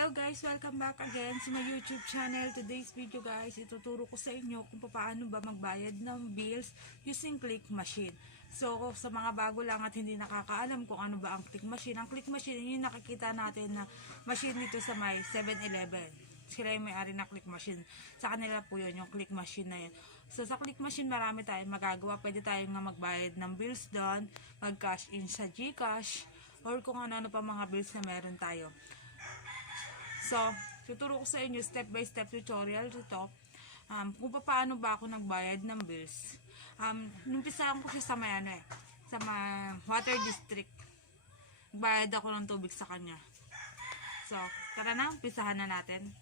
Hello guys, welcome back again sa my YouTube channel. Today's video guys, ituturo ko sa inyo kung paano ba magbayad ng bills using click machine. So sa mga bago lang at hindi nakakaalam kung ano ba ang click machine, yung nakikita natin na machine dito sa may 7-Eleven. Sila yung may-ari na click machine. Sa kanila po yun, yung click machine na yun. So sa click machine marami tayong magagawa. Pwede tayong nga magbayad ng bills doon, mag-cash in sa GCash, or kung ano-ano pa mga bills na meron tayo. So, tuturo ko sa inyo step by step tutorial dito kung paano ba ako nagbayad ng bills. Numpisahan ko siya sa may sa may water district. Nagbayad ako ng tubig sa kanya. So, tara na, umpisahan na natin.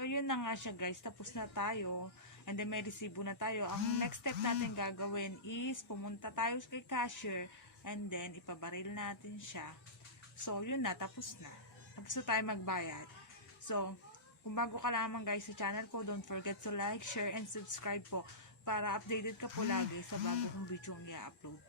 So, yun na nga siya guys. Tapos na tayo. And then, may resibo na tayo. Ang next step natin gagawin is pumunta tayo kay cashier. And then, ipabaril natin siya. So, yun na. Tapos na. Tapos na tayo magbayad. So, kung bago ka lamang guys sa channel ko, don't forget to like, share, and subscribe po. Para updated ka po lagi sa bago kong video i-upload.